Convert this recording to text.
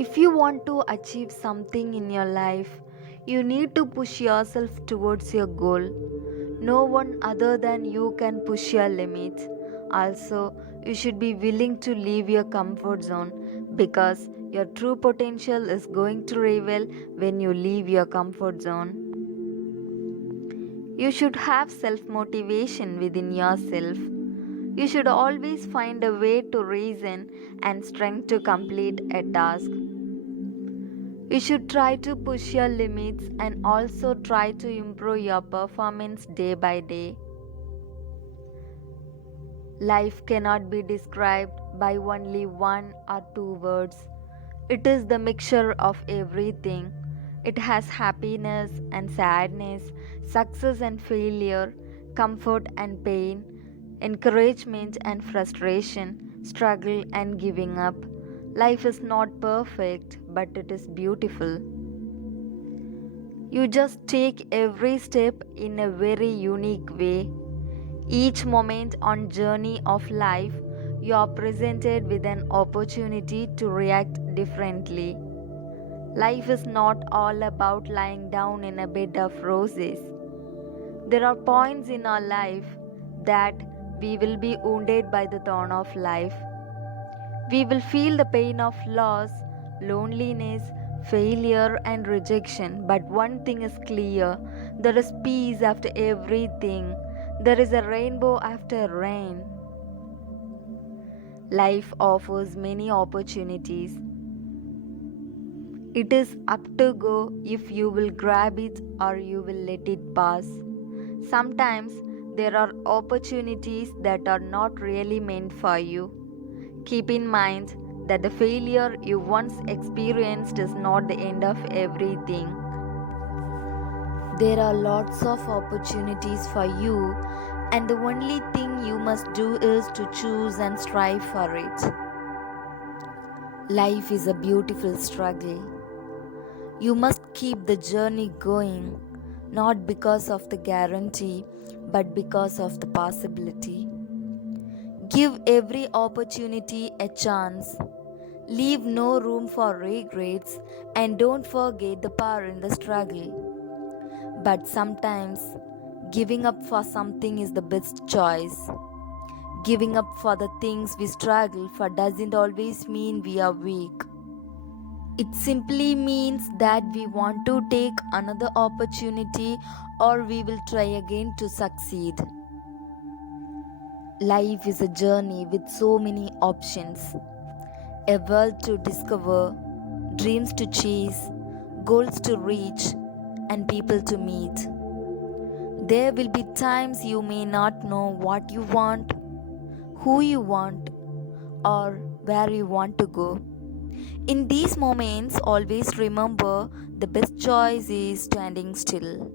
If you want to achieve something in your life, you need to push yourself towards your goal. No one other than you can push your limits. Also, you should be willing to leave your comfort zone because your true potential is going to reveal when you leave your comfort zone. You should have self motivation within yourself. You should always find a way to reason and strength to complete a task. You should try to push your limits and also try to improve your performance day by day. Life cannot be described by only one or two words. It is the mixture of everything. It has happiness and sadness, success and failure, comfort and pain, encouragement and frustration, struggle and giving up. Life is not perfect, but it is beautiful. You just take every step in a very unique way. Each moment on journey of life, you are presented with an opportunity to react differently. Life is not all about lying down in a bed of roses. There are points in our life that we will be wounded by the thorn of life. We will feel the pain of loss, loneliness, failure, and rejection. But one thing is clear, there is peace after everything. There is a rainbow after rain. Life offers many opportunities. It is up to go if you will grab it or you will let it pass. Sometimes there are opportunities that are not really meant for you. Keep in mind that the failure you once experienced is not the end of everything. There are lots of opportunities for you, and the only thing you must do is to choose and strive for it. Life is a beautiful struggle. You must keep the journey going, not because of the guarantee, but because of the possibility. Give every opportunity a chance. Leave no room for regrets and don't forget the power in the struggle. But sometimes giving up for something is the best choice. Giving up for the things we struggle for doesn't always mean we are weak. It simply means that we want to take another opportunity or we will try again to succeed. Life is a journey with so many options. A world to discover, dreams to chase, goals to reach, and people to meet. There will be times you may not know what you want, who you want, or where you want to go. In these moments, always remember the best choice is standing still.